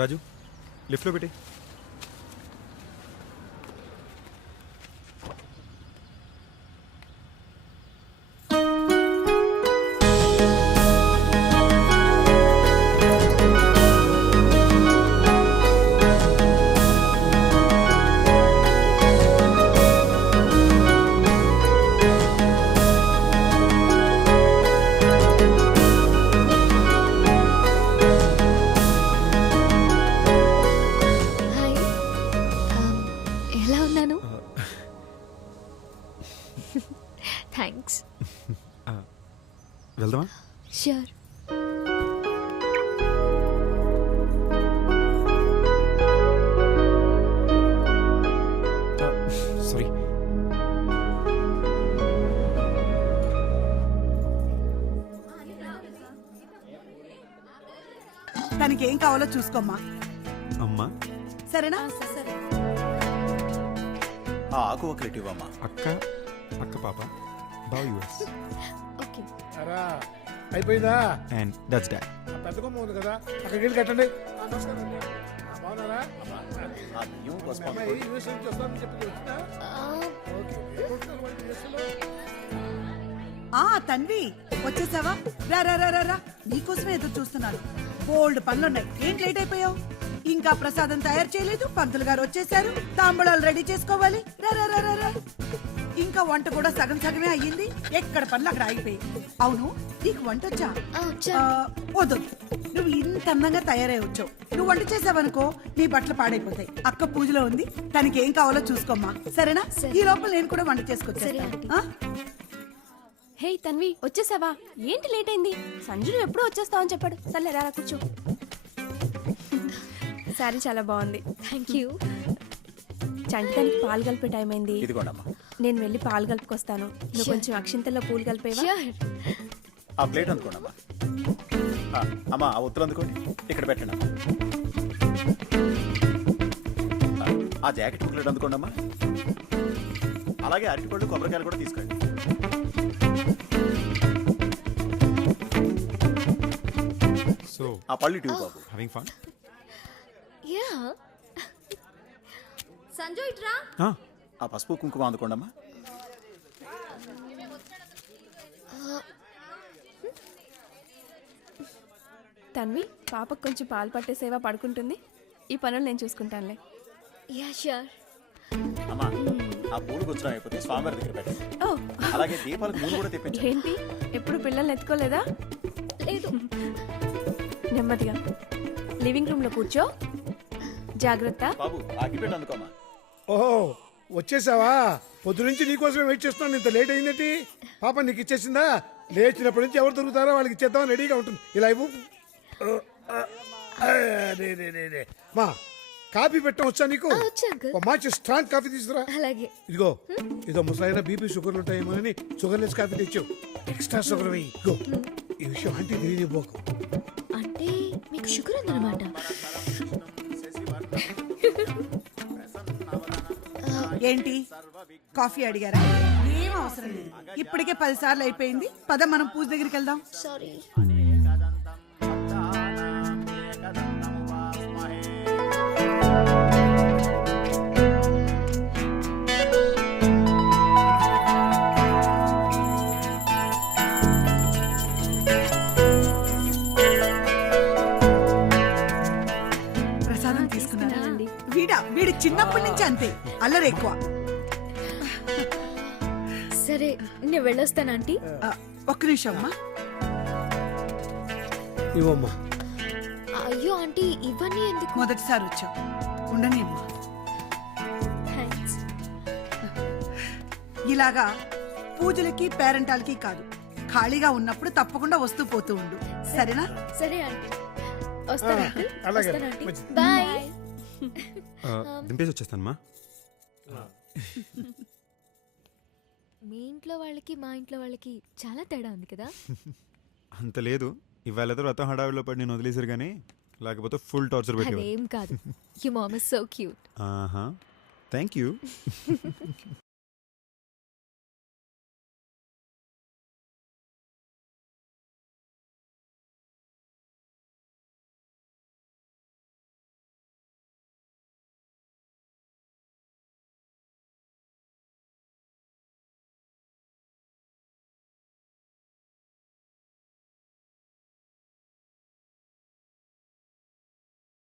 రాజు లిఫ్ట్లో పెట్టి. హాయ్ ఎలా ఉన్నాను? థ్యాంక్స్. వెళ్దామా? ష్యూర్. సారీ. తనకి ఏం కావాలో చూసుకోమ్మా, అమ్మా, సరేనా? ఆ ఆకు ఒకటి ఇవ్వమ్మా. అక్క, అక్క పాప, బావ యూఎస్, ఓకే. అరా అయిపోయిందా? And that's dad. ఆ పెద్ద కొమ్మ ఉంది కదా, అక్కడికి వెళ్ళి కట్టండి. నమస్కారం అండి. బాగున్నారా? ఆ బియ్యం పసుపు అమ్మాయి యూఎస్ నుంచి వస్తామని చెప్పి వచ్చిందా? ఓకే. ఎప్పుడు వస్తున్నారు వాళ్ళు యూఎస్లో? తన్వి వచ్చేసావా? రా రా రా రా రా, నీకోసమే ఎదురు చూస్తున్నాను. బోల్డ్ పనులున్నాయి. ఏంటి లేట్ అయిపోయావు? ఇంకా ప్రసాదం తయారు చేయలేదు, పంతులు గారు వచ్చేసారు, తాంబూలాలు రెడీ చేసుకోవాలి. రా రా రా రా రా. ఇంకా వంట కూడా సగం సగమే అయ్యింది. ఎక్కడ పనులు అక్కడ ఆగిపోయి. అవును, నీకు వంట వచ్చా? వద్దు, నువ్వు ఇంత అందంగా తయారై వచ్చావు. నువ్వు వంట చేసావనుకో నీ బట్టలు పాడైపోతాయి. అక్క పూజలో ఉంది, తనకి ఏం కావాలో చూసుకోమ్మా, సరేనా? సరే. ఈ లోపల నేను కూడా వంట సరే, చేసుకొచ్చేస్తాను. ఆంటీ. ఆ? హే తన్వి, వచ్చేసావా? ఏంటి లేట్ అయింది? సంజును ఎప్పుడు వచ్చేస్తావని చెప్పాడు. సర్లే రా కూర్చో. సారీ చాలా బాగుంది. Thank you. చంటిదానికి పాలు కలిపే టైం అయింది. ఇదిగోండమ్మా. నేను వెళ్ళి పాలు కలుపుకొస్తాను. నువ్వు Sure. కొంచెం అక్షింతల్లో పూలు కలిపేవా? ష్యూర్. ఆ ప్లేట్ అందుకోండమ్మా. అమ్మా ఆ ఉత్తరం అందుకోండి, ఇక్కడ పెట్టండి అమ్మా. ఆ జాకెట్ ప్లేట్ అందుకోండమ్మా. అలాగే అరటిపళ్ళు కొబ్బరికాయలు కూడా తీసుకోండి. సో ఆ పళ్ళు ఇటు బాబు. Having fun? యా. సంజు ఇట్రా. ఆ పసుపు కుంకుమ అందుకోండమ్మా. తన్వి, పాపకు కొంచెం పాలు పట్టేసేవా? పడుకుంటుంది. ఈ పనులు నేను చూసుకుంటానులే. Yeah sure. అమ్మా ఆ పూలు గుచ్చడం అయిపోతే స్వామివారి దగ్గర పెట్టండి. ఓ అలాగే దీపాలకు నూనె కూడా తెప్పించండి. ఏంటి, ఎప్పుడు పిల్లల్ని ఎత్తుకోలేదా? లేదు. నెమ్మదిగా లివింగ్ రూమ్ లో కూర్చో. జాగ్రత్త. బాబు ఆ అగ్గిపెట్టి అందుకోమా. ఓహో వచ్చేసావా? పొద్దు నుంచి నీకోసమే వెయిట్ చేస్తున్నాను. ఇంత లేట్ అయిందంటే పాప నీకు ఇచ్చేసిందా? లేచినప్పటి నుంచి ఎవరు దొరుకుతారో వాళ్ళకి ఇచ్చేద్దామని రెడీగా ఉంటుంది. ఇలా ఇవ్వు. మా కాఫీ పెట్టడం వచ్చా నీకు? వచ్చు అంకుల్. ఒక మంచి స్ట్రాంగ్ కాఫీ తీసుకురా. అలాగే. ఇదిగో ఇదో ముసలైన బీపీ షుగర్లు ఉంటాయేమోనని షుగర్లెస్ కాఫీ తెచ్చావు. ఎక్స్ట్రా షుగర్ వెయ్యి. ఇగో ఈ విషయం అంటే తెలియనివ్వకు. అంటే మీకు షుగర్ ఉందన్నమాట. ఏంటి కాఫీ అడిగారా? ఏం అవసరం లేదు, ఇప్పటికే 10 సార్లు అయిపోయింది. పద మనం పూజ దగ్గరికి వెళ్దాం. సారీ. ప్రసాదం తీసుకున్నారా? వీడి చిన్నప్పటి నుంచి అంతే, అల్లరి ఎక్కువ. సరే నేను వెళ్ళొస్తాను ఆంటీ. ఒక్క నిమిషం అమ్మా. ఇవ్వమ్మా. అయ్యో ఆంటీ ఇవన్నీ ఎందుకు? మొదటిసారి వచ్చావు, ఉండని అమ్మా. థ్యాంక్స్. ఇలాగా పూజలకి పేరెంటాలకి కాదు, ఖాళీగా ఉన్నప్పుడు తప్పకుండా వస్తూ పోతూ ఉండు, సరేనా? సరే ఆంటీ. వస్తాను అంకుల్. అలాగే. వస్తాను ఆంటీ. మంచిది. బాయ్. దింపేసి వచ్చేస్తానమ్మా. మీ ఇంట్లో వాళ్ళకి మా ఇంట్లో వాళ్ళకి చాలా తేడా ఉంది కదా. అంత లేదు, ఇవాళ ఏదో రథం హడావిలో పడి నేను వదిలేసారు కానీ లేకపోతే ఫుల్ టార్చర్ పెట్టేవారు. అదేం కాదు. You mom is so cute. ఆహా, థ్యాంక్ యూ.